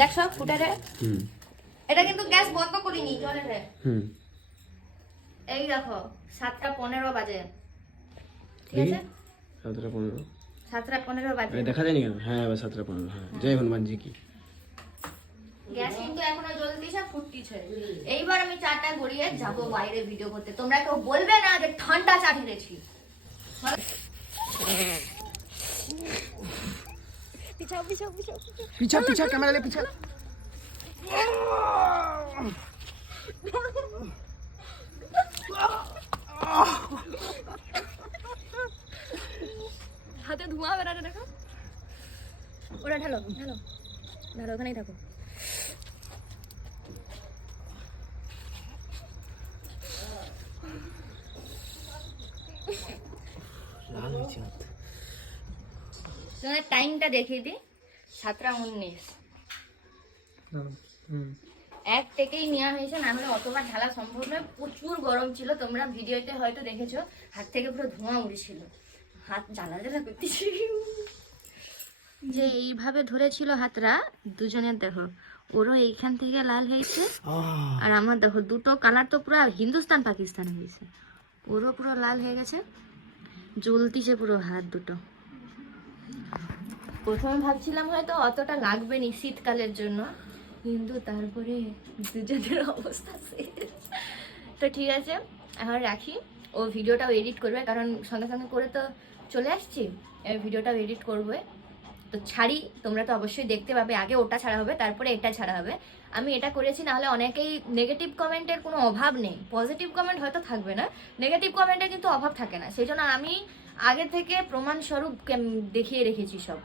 দেখছো ফুটে রে। এটা কিন্তু গ্যাস বন্ধ করিনি, চলে রে। এই দেখো 7:15 বাজে, ঠিক আছে? 7:15 7:15 বাজে। দেখা যায়নি কেন? হ্যাঁ 7:15। হ্যাঁ জয় হনুমান জি কি। গ্যাস কিন্তু এখনো জ্বলতিছে, ফুটতিছে। এইবার আমি চাটা গড়িয়ে যাবো বাইরে ভিডিও করতে। তোমরা কেউ বলবে না যে ঠান্ডা চা ঢেলেছি। পিছাও পিছাও পিছাও পিছা পিছা ক্যামেরা ले পিছা। হাতে ধোঁয়া বেরাতে দেখো। ওরা ঢালো ঢালো ঢালো, ওখানেই থাকো। লাল হয়েছে হাত। তোমার টাইমটা দেখিয়ে দিই, 7:19। এক থেকেই নেওয়া হয়েছে, না হলে অতবার ঢালা সম্ভব নয়। প্রচুর গরম ছিল, তোমরা ভিডিওতে হয়তো দেখেছো, হাত থেকে পুরো ধোঁয়া উড়েছিল, হাত জ্বালা জ্বালা করতেছি। যে এইভাবে ধরেছিল হাতরা দুজনের, দেখো ওরও এইখান থেকে লাল হয়েছে, আর আমার দেখো দুটো কালার তো পুরো হিন্দুস্তান পাকিস্তান হয়েছে। ওরও পুরো লাল হয়ে গেছে, জ্বলতিছে পুরো হাত দুটো। প্রথমে ভাবছিলাম হয়তো অতটা লাগবে নি শীতকালের জন্য, কিন্তু তারপরে দুজনের অবস্থা শেষ। তো ঠিক আছে, এখন রাখি। ও ভিডিওটাও এডিট করবে, কারণ সঙ্গে সঙ্গে করে তো চলে আসছি, ভিডিওটাও এডিট করবে। তো ছাড়ি, তোমরা তো অবশ্যই দেখতে পাবে। আগে ওটা ছাড়া হবে, তারপরে এটা ছাড়া হবে। আমি এটা করেছি, নাহলে অনেকেই নেগেটিভ কমেন্টের কোনো অভাব নেই, পজিটিভ কমেন্ট হয়তো থাকবে না, নেগেটিভ কমেন্টের কিন্তু অভাব থাকে না। সেই জন্য আমি আগে থেকে প্রমাণস্বরূপ দেখিয়ে রেখেছি সব।